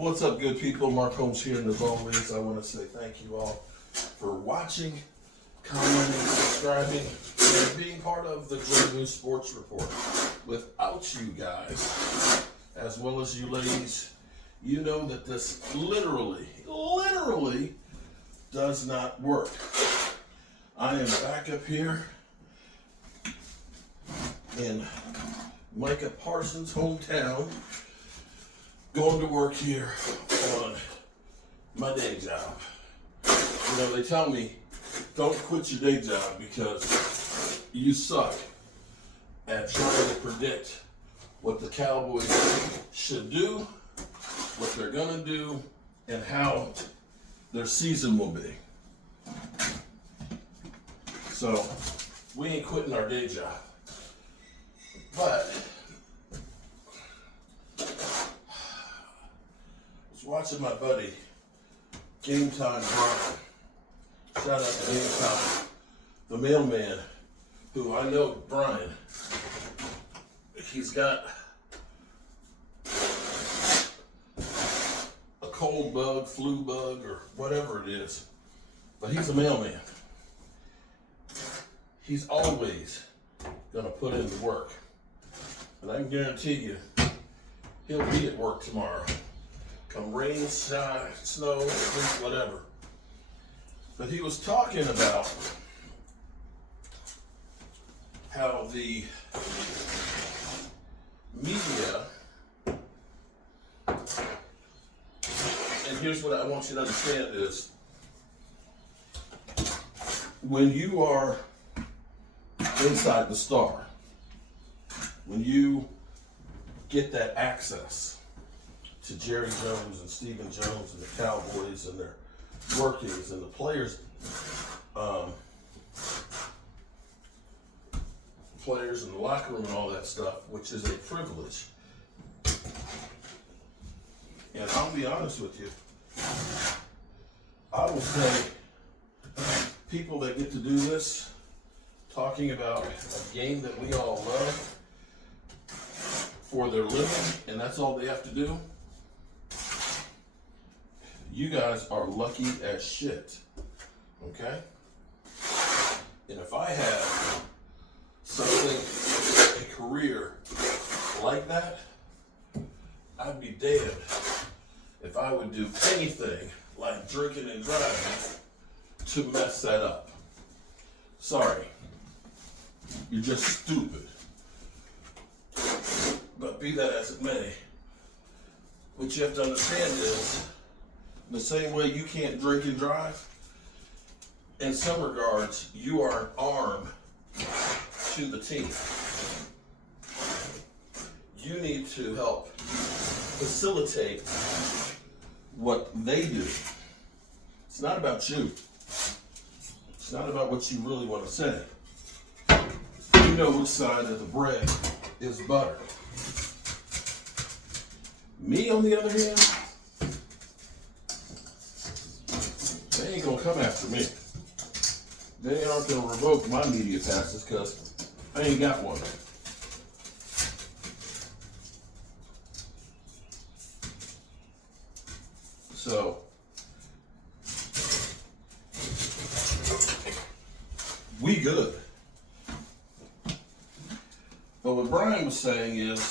What's up, good people? Mark Holmes here, and as always, I want to say thank you all for watching, commenting, subscribing, and being part of the Great News Sports Report. Without you guys, as well as you ladies, you know that this literally does not work. I am back up here in Micah Parsons' hometown, going to work here on my day job. You know, they tell me, don't quit your day job because you suck at trying to predict what the Cowboys should do, what they're gonna do, and how their season will be. So, we ain't quitting our day job. But I was watching my buddy, Game Time Brian. Shout out to Game Time, the mailman, who I know Brian. He's got a cold bug, flu bug, or whatever it is, but he's a mailman. He's always gonna put in the work. And I can guarantee you, he'll be at work tomorrow. Come rain, shine, snow, sleet, whatever. But he was talking about how the media, and here's what I want you to understand is, when you are inside the Star, when you get that access to Jerry Jones and Stephen Jones and the Cowboys and their workings and the players, players in the locker room and all that stuff, which is a privilege. And I'll be honest with you, I will say people that get to do this, talking about a game that we all love for their living, and that's all they have to do, you guys are lucky as shit, okay? And if I had something, a career like that, I'd be damned if I would do anything like drinking and driving to mess that up. Sorry, you're just stupid. But be that as it may, what you have to understand is, the same way you can't drink and drive, in some regards, you are an arm to the team. You need to help facilitate what they do. It's not about you. It's not about what you really want to say. You know which side of the bread is butter. Me, on the other hand, they ain't gonna come after me. They aren't gonna revoke my media passes because I ain't got one. So, we good. But what Brian was saying is,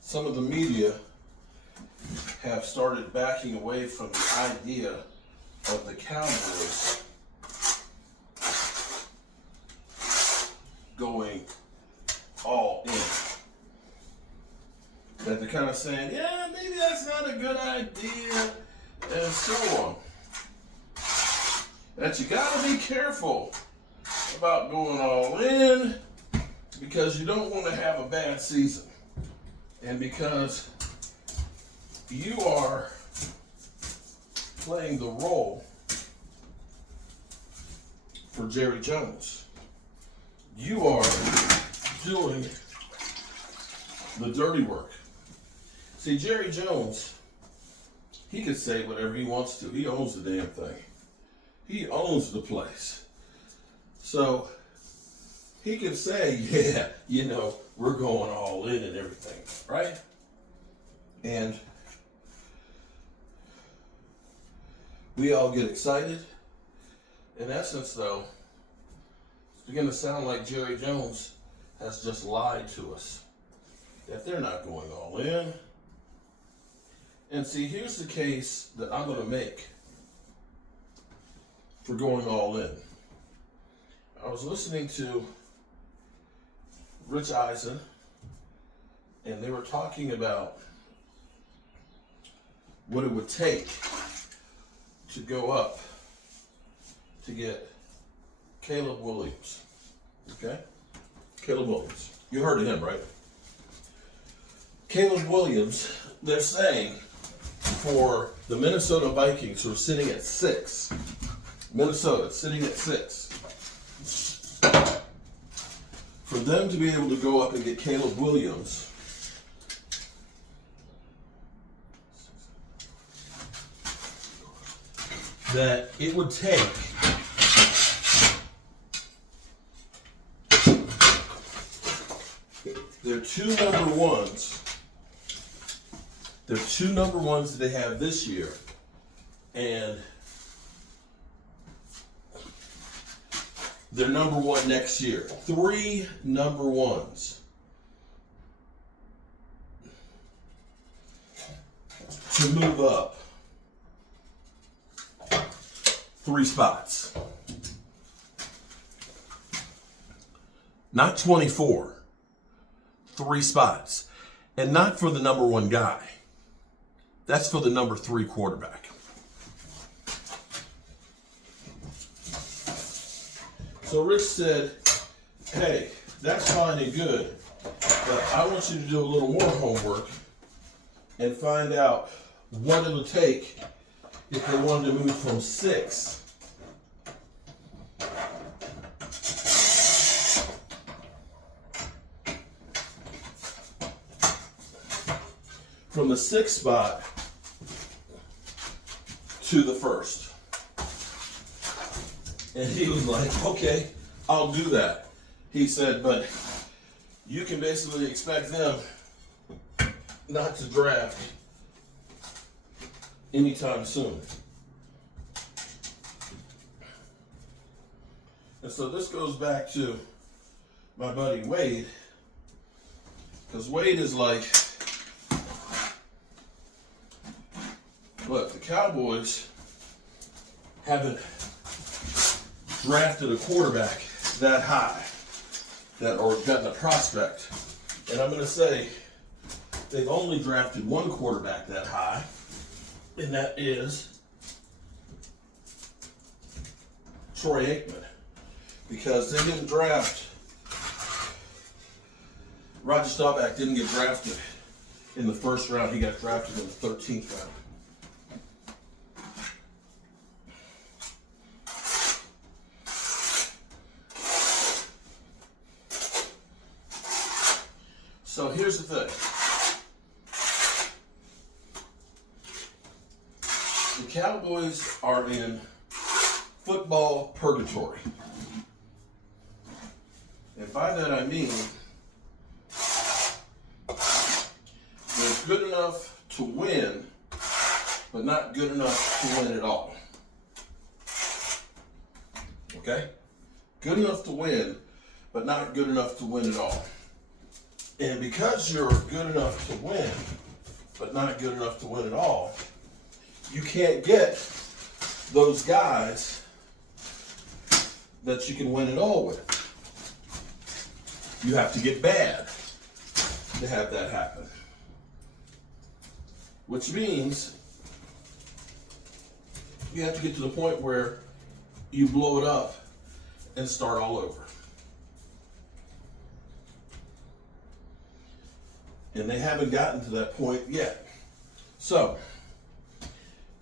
some of the media have started backing away from the idea of the Cowboys going all in. That they're kind of saying, yeah, maybe that's not a good idea, and so on. That you gotta be careful about going all in because you don't want to have a bad season. And because you are playing the role for Jerry Jones. You are doing the dirty work. See, Jerry Jones, he could say whatever he wants to. He owns the damn thing. He owns the place. So he can say, yeah, we're going all in and everything, right? And we all get excited. In essence, though, it's beginning to sound like Jerry Jones has just lied to us, that they're not going all in. And see, here's the case that I'm going to make for going all in. I was listening to Rich Eisen, and they were talking about what it would take to go up to get Caleb Williams. Okay? Caleb Williams. You heard of him, right? Caleb Williams, they're saying for the Minnesota Vikings, who are sitting at 6, Minnesota sitting at 6, for them to be able to go up and get Caleb Williams, that it would take their two number ones that they have this year, and their number one next year. 3 number ones to move up 3 spots. Not 24. 3 spots. And not for the number 1 guy. That's for the number 3 quarterback. So Rich said, hey, that's fine and good, but I want you to do a little more homework and find out what it'll take if they wanted to move from 6 from the 6th spot to the 1st. And he was like, okay, I'll do that. He said, but you can basically expect them not to draft anytime soon. And so this goes back to my buddy Wade, because Wade is like, look, the Cowboys haven't drafted a quarterback that high, or gotten a prospect. And I'm going to say they've only drafted one quarterback that high, and that is Troy Aikman. Because they didn't draft, Roger Staubach didn't get drafted in the 1st round, he got drafted in the 13th round. So here's the thing. The Cowboys are in football purgatory. And by that I mean they're good enough to win, but not good enough to win at all. Okay? Good enough to win, but not good enough to win at all. And because you're good enough to win, but not good enough to win at all, you can't get those guys that you can win it all with. You have to get bad to have that happen. Which means you have to get to the point where you blow it up and start all over. And they haven't gotten to that point yet. So,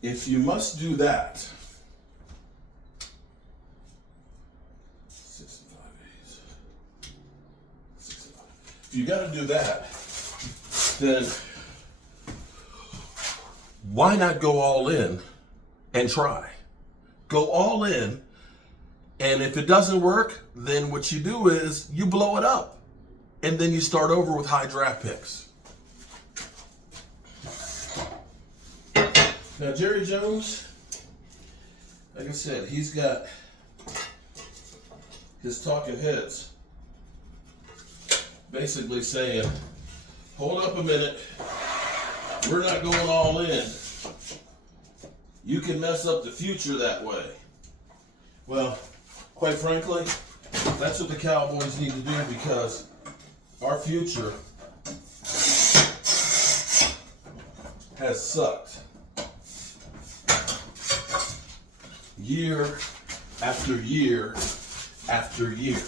if you must do that, 6 and 5 A's. 6 and 5. If you got to do that, then why not go all in and try? Go all in, and if it doesn't work, then what you do is you blow it up. And then you start over with high draft picks. Now, Jerry Jones, like I said, he's got his talking heads basically saying, hold up a minute, we're not going all in. You can mess up the future that way. Well, quite frankly, that's what the Cowboys need to do, because our future has sucked year after year after year.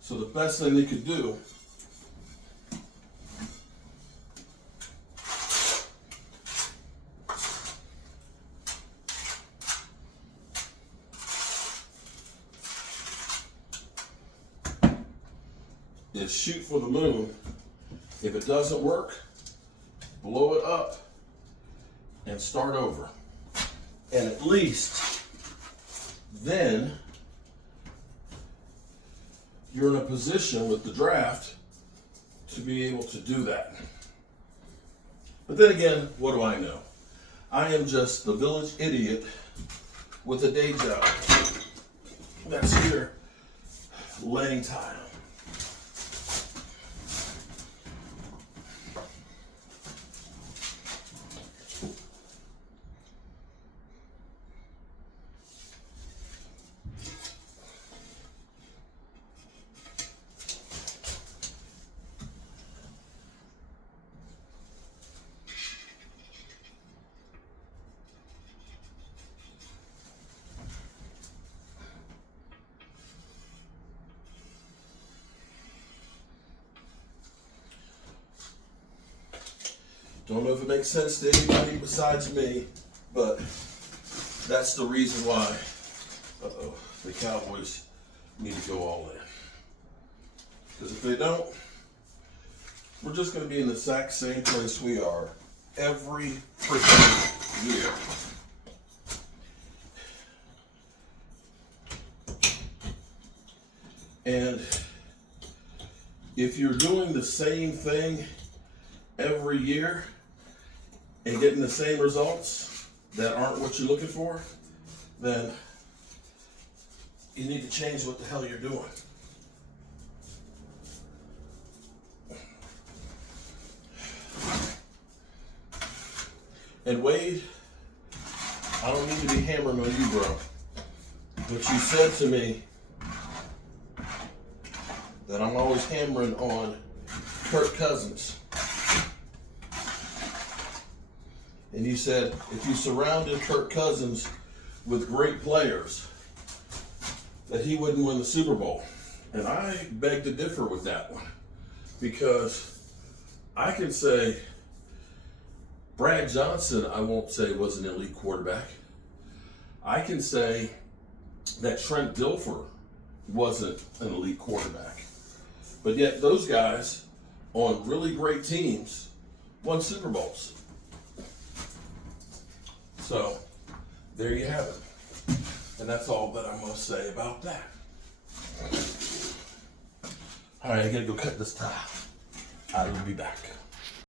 So the best thing they could do is shoot for the moon. If it doesn't work, blow it up and start over. And at least then you're in a position with the draft to be able to do that. But then again, what do I know? I am just the village idiot with a day job that's here laying tile. Don't know if it makes sense to anybody besides me, but that's the reason why the Cowboys need to go all in. Because if they don't, we're just going to be in the exact same place we are every freaking year. And if you're doing the same thing every year and getting the same results that aren't what you're looking for, then you need to change what the hell you're doing. And Wade, I don't need to be hammering on you, bro, but you said to me that I'm always hammering on Kirk Cousins. And you said if you surrounded Kirk Cousins with great players, that he wouldn't win the Super Bowl. And I beg to differ with that one, because I can say Brad Johnson, I won't say was an elite quarterback. I can say that Trent Dilfer wasn't an elite quarterback. But yet those guys on really great teams won Super Bowls. So there you have it. And that's all that I'm going to say about that. All right, I got to go cut this tile. I will be back.